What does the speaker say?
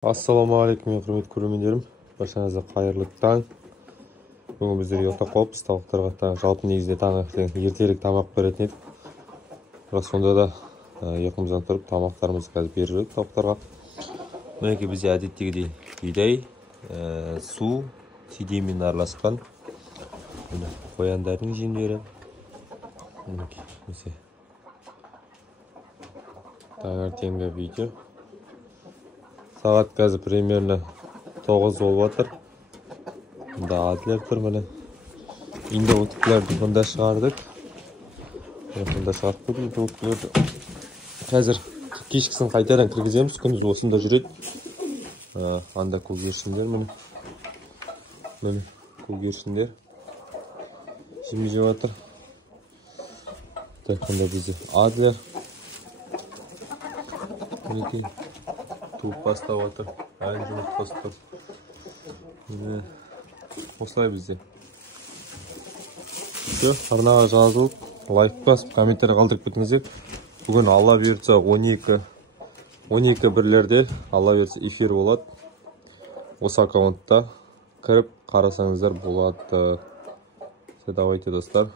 Ассалаумағалейкум, құрметті көрермендерім. Баршаңызға қайырлы таң. Бүгін біздер ұйықтап қалыппыз. Тауықтарға жалпы негізінде таңертең ертелік тамақ беретін едік. Бірақ сонда да ұйқымыздан тұрып тамақтарымызды қазір беріп жүрдік тауықтарға. Мінекей бізде әдеттегідей бидай, су, сидеймен араласқан қояндардың жемдері. Мінекей таңертеңгі видео. Сағат қазір примерно 9 болып жатыр. Мұнда Аділер тұр міне. Енді ұтықларды мұнда шығардық. Мұнда шығардық енді ұтықларды. Қазір кешкісін қайтадан кіргіземіз. Күндіз осында жүреді. Анда көгершіндер міне. Міне көгершіндер. Жем жеп жатыр. Мұнда бізде Аділер. Мінекей туып бастап жатыр. Әлі жұмыртқа ұстап. Осылай бізде. Арнаға жазылып, лайк басып, комментарий қалдырып кетіңіздер. Бүгін алла бұйыртса 12 бірлерде алла бұйыртса эфир болады. Осы аккаунтта кіріп қарасаңыздар болады. Давайте, достар.